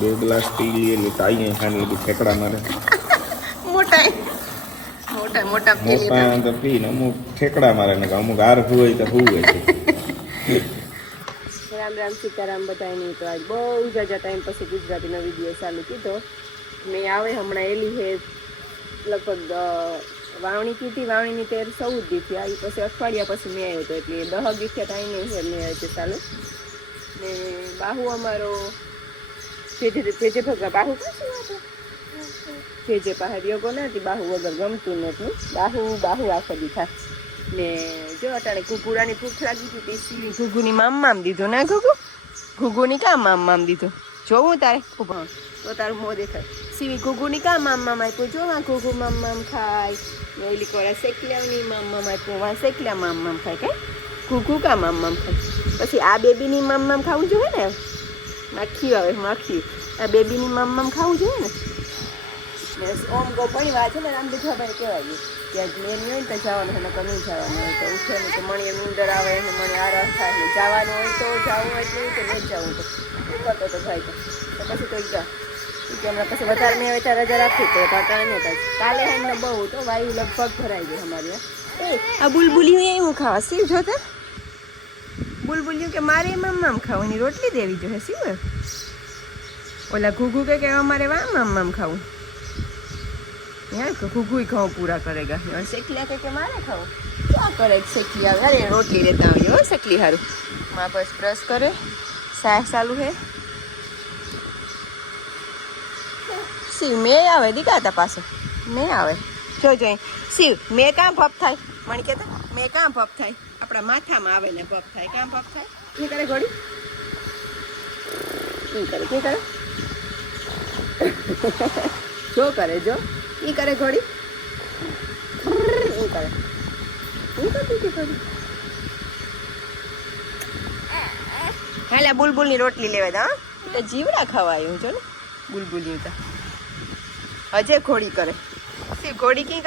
2 glass પી લઈએ એટલે તાઈ ખાને લગી ઠેકડા મારે મોટા મોટા મોટા મોટા તો પીને અમુક ઠેકડા મારે ને અમુક હાર હોય તો હુવે છે. રામ રામ સીતારામ બધાની. તો આજ બહુ જાજા ટાઈમ પછી ગુજરાતીનો વિડીયો ચાલુ કીધો. મેં આવે હમણાં એલી હે લગભગ વાવણી કીધી. વાવણીની 13-14 દી થયા. એ પછી અઠવાડિયા પછી મેં આવ્યો હતો એટલે 10 દી થયા ટાઈમ નહીં છે મેં આજે ચાલુ. ને બાહુ અમારો જે ભગવા બાહુ જે પાસે યોગો નથી. બાહુ વગર ગમતું નહોતું. બાહુ આખો દી થાય ને. જો અટાણે ઘુઘુડાની ભૂખ લાગી હતી તે સીવી ઘુઘુની મામ દીધો ને. ઘુઘુની કાં મામ દીધો જોવું તારે તો તારું મોં દેખાય. સીવી ઘુઘુની કાં મામ આપ્યું જો આ ઘુઘુ મામ ખાય ને. ઓલી કોરા શેકલાની મામ આપ્યું વા શેકલા મામ ખાય કાંઈ ઘુઘુ કાં મામ ખાય. પછી આ બેબીની મામ ખાવું જોઈએ ને. માખી આવે માખી. આ બેબીની મામ ખાવું જોઈએ ને. ઓમ ગો પણ વાત છે ને રામ દુખાભાઈ કહેવાય ત્યાં મેં હોય ને તો જવાનું હોય નકર નહીં જવાનું હોય તો ઉઠે ને તો મને એમ ઉંદર આવે ને મને આરામ થાય ને. જવાનું હોય તો જવું હોય તો નહીં જવું તો શું કરતો તો ભાઈ તો પછી તો જા કે હમણાં પછી વધારે નહીં હોય ત્યાં રજા રાખવી તો પાટા નહીં થાય. કાલે એમને બહુ તો વાયુ લગભગ ભરાઈ ગઈ અમારી. આ બુલબુલિયું એવું ખાવા શિવ જોતા બુલબુલિયું કે મારે મામ ખાવાની રોટલી દેવી જોઈએ શિવ. ઓલા ઘુઘુ કે અમારે વા મામ ખાવું यार घुघुई खाओ पूरा करेगा. और सेकलिया के मारे खाओ क्या करे सेकलिया. अरे रोटली लेता हूँ यो सेकली हारू माँ बस ब्रश करे साह चालू है. शिव मैं आवे दिखाता पास मैं आवे जो जो शिव मैं क्या भप थाय मन कहता मैं क्या भप थाय अपना माथा में आवे ने भप थाय क्या भप थाय की करे घोड़ी की करे जो करे जो ई करे घोड़ी ई करे घोड़ी. हाले बुलबुल ની રોટલી લેવા દા. તો જીવડા ખવાયું જો ને બુલબુલી તો અજે ઘોડી કરે. સી ઘોડી કી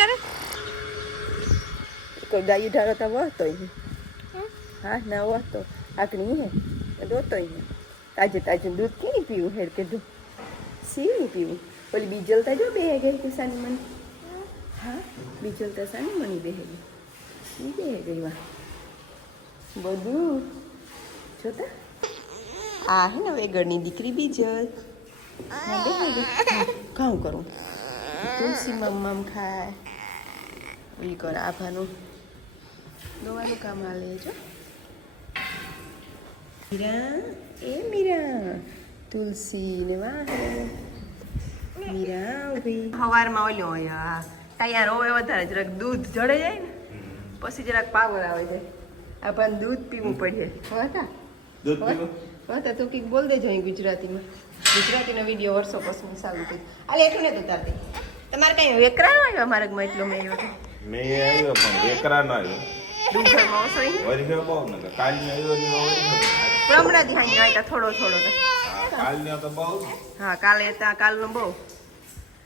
કરે કોઈ દાઈ ઢારો તો વહતો હા ના વહતો આકણી હે દોતો તાજું દૂધ કેની પીવું હેડ કે દૂધ સીની પીવું. ઓલી બીજલતા જો બે ગઈ કે સાની મની. હા બીજલતા સાની મની બે ગઈ એ બે ગઈ વાહ બધું જોતા. આ હે ને વેગળની દીકરી બીજલ કામ કરું તુલસી મમ્મ ખાય ઓલી કર આભાનું દવાનું કામ હાલે જો. મીરા તુલસી ને વાહ મીરા ઉભી. સવારમાં ઓલ્યો હોય તૈયાર હોય વધારે જરાક દૂધ જડે જાય ને પછી જરાક પાવર આવે છે. આપણને દૂધ પીવું પડે. હતા તું કંઈક બોલ દેજો અહીં ગુજરાતીમાં. ગુજરાતીનો વિડીયો વર્ષો પછી ચાલુ થઈ. અરે એટલું ને તું તારતી તમારે કઈ વેકરાનો આવ્યો માર્ગમાં એટલો મેં આવ્યો મેં આવ્યો પણ વેકરાનો આવ્યો ડુંગરમાં ઓછો વરિયો બહુ ને કાલની આવ્યો ને પ્રમણાથી હાઈ આવ્યા થોડો તો કાલની તો બહુ. હા કાલે ત્યાં કાલનો બહુ.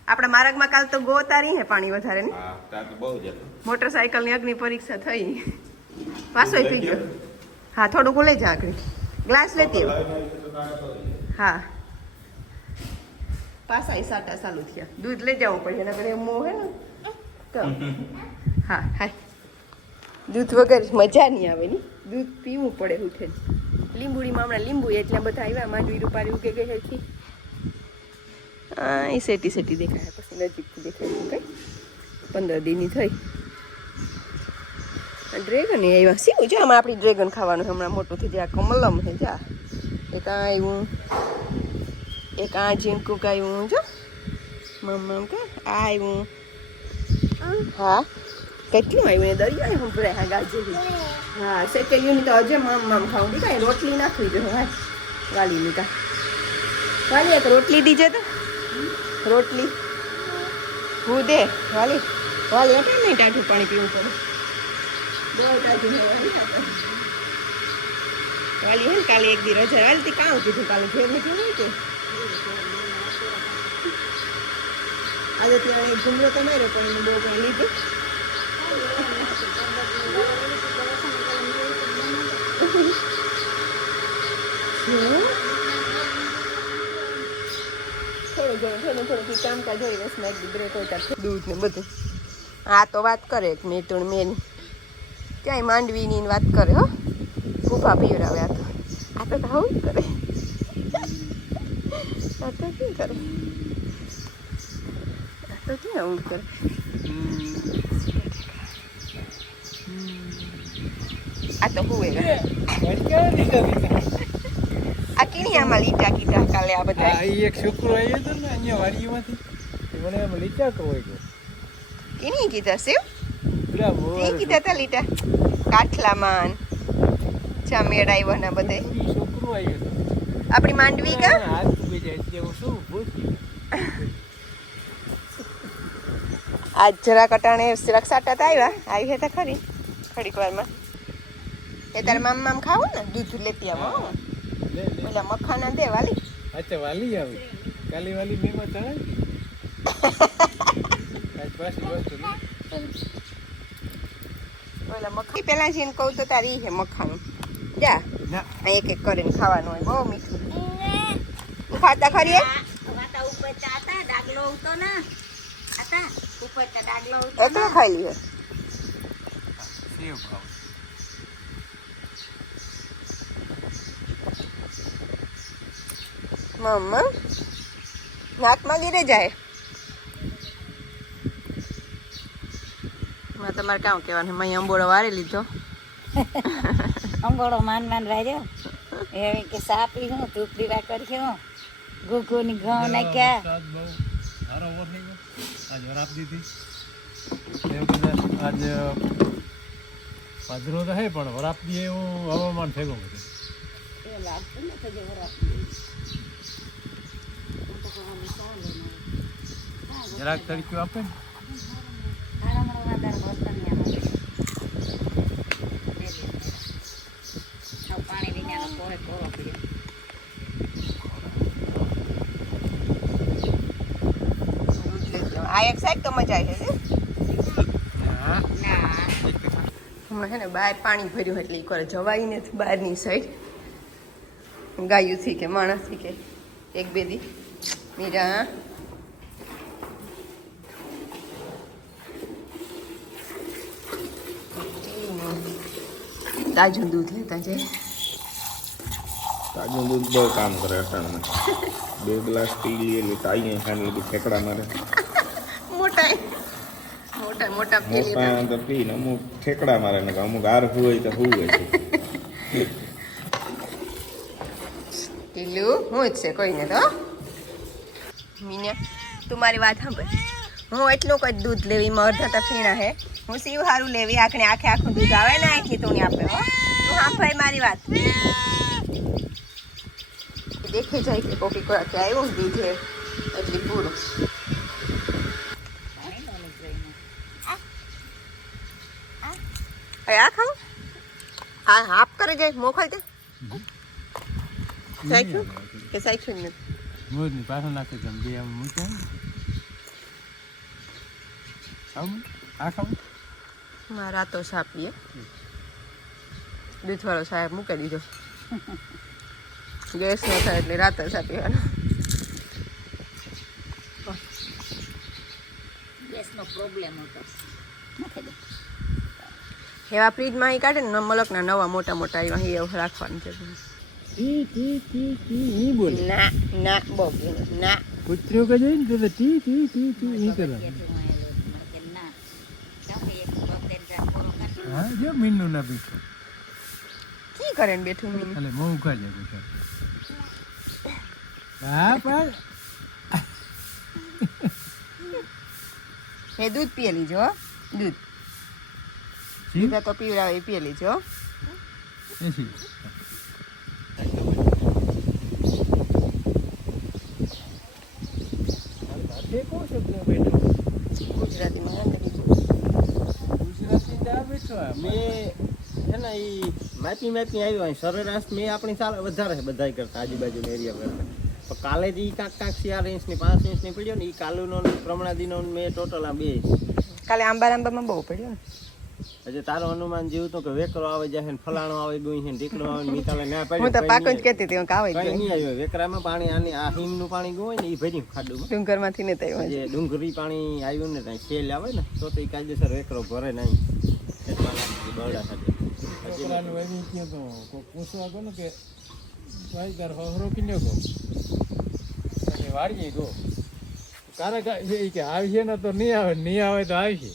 આપણા માર્ગમાં કાલ તો ગોતારી હે પાણી વધારે ને. હા ત્યાં તો બહુ જ હતું. મોટરસાઇકલની અગ્નિ પરીક્ષા થઈ પાછો થઈ ગયો. હા થોડુંક લઈ જા આખરી ગ્લાસ લેતી હા પાછા સાટા ચાલુ થયા. દૂધ લઈ જવું પડે નકર એ મોહ હે ને તો હા હાય દૂધ વગર મજા નહીં આવે ને. દૂધ પીવું પડે ઉઠે. લીંબુડીમાં હમણાં લીંબુ એટલા બધા આવ્યા માંડવી રૂપારી ઉગે ગઈ હતી. એ સેટી દેખાય પછી નજીકથી દેખાય કઈ 15 દીની થઈ. ડ્રેગન આવ્યા શીવું જો આમાં આપણી ડ્રેગન ખાવાનું હમણાં મોટું થઈ જાય. કમલમ છે જા એક આ આવ્યું એક આ ઝીણકુક આવ્યું જો મમ્મ કે આ આવ્યું. હા કેટલું આવ્યું ને દરિયા હું ભરાય. હા ગાજરી હા શેકેલીની તો હજે મામ ખાવું દી કાંઈ રોટલી નાખવી જોઈએ. હા વાલીની કા વાલી એક રોટલી દીજે તો રોટલી હું દે વાલી એટલે નહીં ટાઢું પાણી પીવું પડે. વાલી હે ને કાલે એક દી રજા વાલતી કામ કીધું કાલે ઘેર નથી હોય કે આજે ત્યાં એક જુમલો તો માર્યો પણ એને બહુ કંઈ લીધું. થોડું કામકાજ હોય રસમાં એક બ્રેક હોય ત્યારે દૂધ ને બધું. આ તો વાત કરે એક મેં મેન ક્યાંય માંડવીની વાત કરે હો ગુફા પીવડાવે. આ તો આવું જ કરે. આ તો શું કરે? આ તો ક્યાં આવું કરે? આ તો હુએ આ કિણિયામાં લીટા કીધા કાલે આ બધા. એક છોકરો આવ્યો હતો ને અહીંયા વાડીમાંથી મને એમ લીટા કહો કિણી કીધા શિવ પેલા તે કીધા તા લીટા કાઠલામાં ચામેડ આવ્યો ને બધે. છોકરો આવ્યો હતો આપણી માંડવી કા હાથ ઉભી જાય છે શું પૂછ્યું આજ જરા કટાણે રક્ષાટા આવી હતા ખરી થોડીક વારમાં. એ તારે મામ ખાવું ને દૂધ લેતી આવો પેલા મખાના દે વાલી. અચ્છા વાલી આવે કાલી વાલી મેમાં ચડાવી આજ પાછી વસ્તુ પેલા મખાઈ પેલા જઈને કહું તો તારી હે મખાનું જા ના એક એક કરીને ખાવાનું હોય બહુ મીઠું. ખાતા ખરી એકલો ખાઈ લીધો. સેવ ભાવ મમ્મા નાકમાં ગીરે જાય. તમારે કામ કહેવાનું મેં અંબોળો વારી લીધો. અંબોળો માન રાજો એવી કે સા પીશું ધૂપ દીવા કરશું ઘૂઘુની ઘઉં નાખ્યા. વરસાદ બહુ સારો ઓર નહીં આજ વરાપ દીધી એવું કદાચ આજ પાદરો તો હે પણ વરાપ દીએ એવું હવામાન થઈ ગયું બધું. એ લાગતું ને તો જે વરાપ જરાક તડક્યું આપે ને પાણી વિના કોરે કોરો પીડે. આ એક સાઈડ તો મજા આવી છે. હા ના હમણાં છે ને બહાર પાણી ભર્યું એટલે એક વાર જવાય નથી બહારની સાઈડ ગાયુંથી કે માણસથી કે એક બે દી મીરા તાજું દૂધ લેતા જાય. તાજું દૂધ બહુ કામ કરે અટાણમાં. 2 ગ્લાસ પી લઈએ એટલે તાઈ ખાને બધું ઠેકડા મારે. મોટા મોટા મોટા પેલી મોટા તો પીને અમુક ઠેકડા મારે ને અમુક હાર હોય તો હોય છે. ટીલું હું જ છે કોઈને તો મીના તું મારી વાત સાંભળ. હું એટલું કોઈ દૂધ લેવી અડધા તો ફીણા હે હું શિવ હારું લેવી આખણે આખું દૂધ આવે ને આખી તું આપે હો તું સાંભળ મારી વાત. દેખી જાય કે કોકી કોઈ આવ્યું દૂધ છે એટલી પૂરું. આ ખાવ આ હાફ કરી જાય મોકલ દે સાઈખ્યું કે સાઈખ્યું જ નથી. મોજની પાછળ નાખે છે બે આમ મૂકે આવું આ ખાવું મારા તો સાપીએ દૂધવાળો સાહેબ મૂકી દીધો. ગેસ ન થાય એટલે રાતે સાપીવાનો. ગેસનો પ્રોબ્લેમ હતો નાખી દે. એવા ફ્રીજમાં અહીં કાઢે ને મલકના નવા મોટા મોટા અહીં એવું રાખવાનું છે. ટી ટી ટી ટી નહીં બોલે ના ના બહુ ના કૂતરો કે જોઈને તો ટી ટી ટી ટી નહીં કરવાનું. હા જો મીનનું ના પીછો કી કરે ને બેઠું મીનું. એટલે મોં ઉખાડે કૂતરો. હા પણ એ દૂધ પીએ લીજો હો. દૂધ દૂધ તો પીવડાવે એ પીએ લીજો. એસી ગુજરાતીમાં ગુજરાતી ચા બેઠો મેં છે ને એ મેપિંગ આવ્યો હોય સરેરાશ મેં આપણી સાલ વધારે છે બધા કરતા આજુબાજુના એરિયા કરતા પણ કાલે જે કાંક 4 ઇંચની 5 ઇંચની પડ્યો ને એ કાલુનો પ્રમાણાદીનો મેં ટોટલ આ 2 કાલે આંબામાં બહુ પડ્યો ને. હજી તારું અનુમાન જેવું તો કે વેકરો આવે જાય ને ફલાણો આવે ગયું છે ને ઢીકણો આવે ને નિકાલે ના પાડી હું તો પાકું જ કહેતી હતી હું કાવે કઈ નહીં આવ્યો વેકરામાં પાણી આની આ હિમનું પાણી ગયું હોય ને એ ભર્યું ખાડુમાં ડુંગરમાંથી ને તઈ જે ડુંગળી પાણી આવ્યું ને ત્યાં સેલ આવે ને તો એ કાયદેસર વેકરો ભરે નહીં એટલા નાખી બરડા સાથે છોકરાનું એવી કહે તો કોઈ પૂછવા ગયો ને કે ભાઈ તાર હહરો કિલ્યો ગો અને વાળીએ ગો કારે એ કે આવશે ને તો નહીં આવે તો આવશે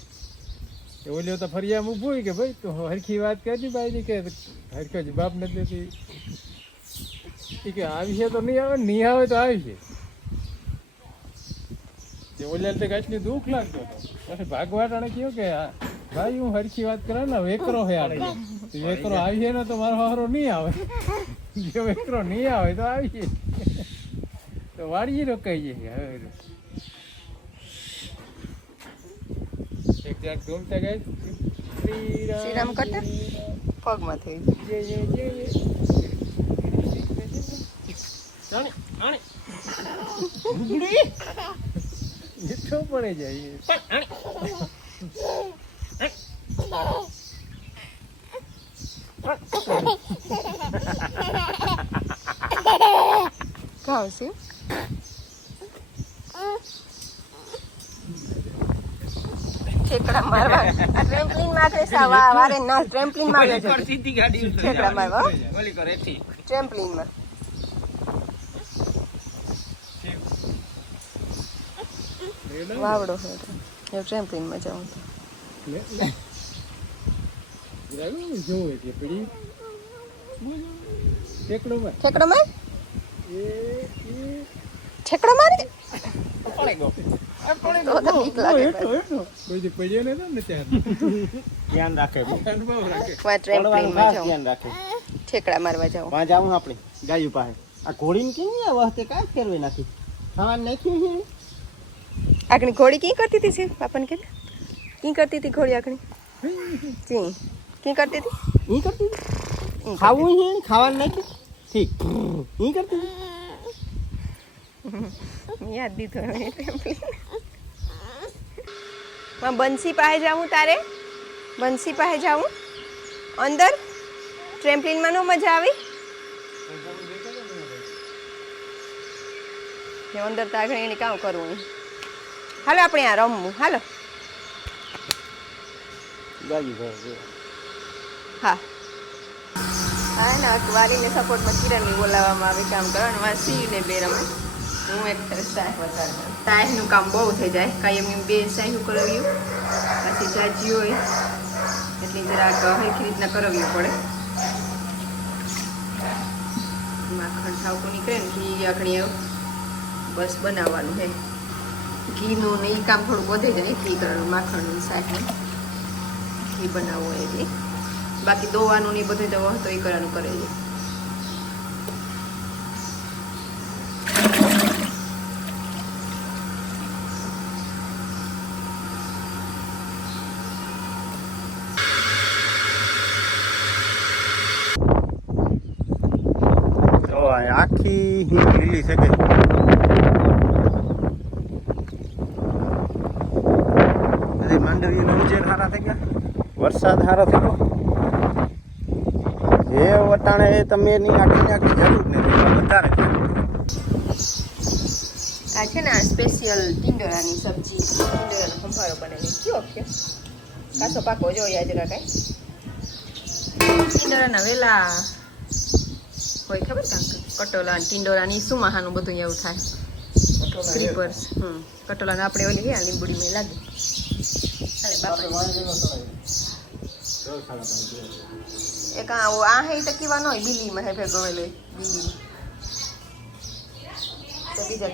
એ ઓલ્યો તો ફરિયામ ઊભો હોય કે ભાઈ તું હરખી વાત કરતી ભાઈની કે હરખો જવાબ નથી દેતી એ કે આવશે તો નહીં આવે તો આવશે તે ઓલ્યા તો કાચની દુઃખ લાગતો હતો પછી ભાગવાટાણે કહ્યું કે ભાઈ હું હરખી વાત કરે ને વેકરો હે આપણે વેકરો આવીએ ને તો મારો હારો નહીં આવે જો વેકરો નહીં આવે તો આવીએ તો વાળીએ રોકાઈ જઈએ હવે એક જાક ઘૂમતા ગઈ શ્રીરામ કટા પગમાં થઈ મીઠો પડે જાય કાવ છે ઠેકડા મારવા ટ્રેમ્પલિન માં સાવા વારે ના ટ્રેમ્પલિન માં સીધી ગાડી ઠેકડા મારવા ઓલી કરે એથી ટ્રેમ્પલિન માં વાવડો હે ટ્રેમ્પલિન માં જાઉં જોવે કે પડી ટેકડો માં ઠેકડા માર ઠેકડા મારે પડે ગયો તો બીક લાગે કોઈ દી પડ્યો ને તો ને ત્યાં ધ્યાન રાખે અનુભવ રાખે માં ટ્રેમ્પલિન માં જાઉં ધ્યાન રાખે ઠેકડા મારવા જાઉં પાંચ આવું આપણે ગાયું પાસે આ ઘોડીને કેમ આ વખતે કાંઈ ફેરવી નાખી ખાવાનું નાખ્યું છે આગની ઘોડી કી કરતી હતી છે પાપન કે કી કરતી હતી ઘોડી આગની જી કી કરતી હતી ઈ કરતી હતી? ખાવું છે ખાવાનું નાખ્યું ઠીક ઈ કરતી હતી? યાદ દીધો ટ્રેમ્પલિન માં બંસી પાસે જાઉં તારે બંસી પાસે જાઉં અંદર ટ્રેમ્પલિનમાં નો મજા આવી અંદર તો આગળ એને કામ કરવું હાલો આપણે આ રમવું હાલો ગાયું પાસે હા હા ને અકવારીને સપોર્ટમાં કિરણની બોલાવવામાં આવે કામ કરવાનું માં સીને બે રમે હું એક સાહ વધારે સાહેનું કામ બહુ થઈ જાય કાંઈ એમની બે સાહેનું કરાવ્યું પછી જાજી હોય એટલે જરાક હરખી રીતના કરાવવું પડે માખણ ઠાવકું નીકળે ને ઘી આખણી બસ બનાવવાનું છે ઘીનું ને એ કામ થોડું વધે જાય ઘી કરવાનું માખણનું શાકનું ઘી બનાવવું હોય એટલે બાકી દોવાનું ને બધું તો વહતો એ કરવાનું કરે છે આખી હિંગ લીલી છે કે બધી માંડવીનો ઉછેર સારા થઈ ગયા વરસાદ સારો થયો એ વટાણે તમે એની આટલી જરૂર નથી વધારે આ છે ને સ્પેશિયલ ટીંડોરાની સબ્જી ટીંડોરાનો સંભારો બનાવી કયો કયો કાસો પાકો જો યાદ રાખાય ટીંડોરાના વેલા હોય ખબર કાંક કટોલા ટીંડોરાની સુમાહાનું બધું એવું થાય ક્રીપર્સ કટોલાને આપણે ઓલી ગયા લીંબુડી મેં લાગે એક આ હે તો કેવા ન હોય બિલીમાં હે ભેગો વેલો બિલીમાં તો બીજા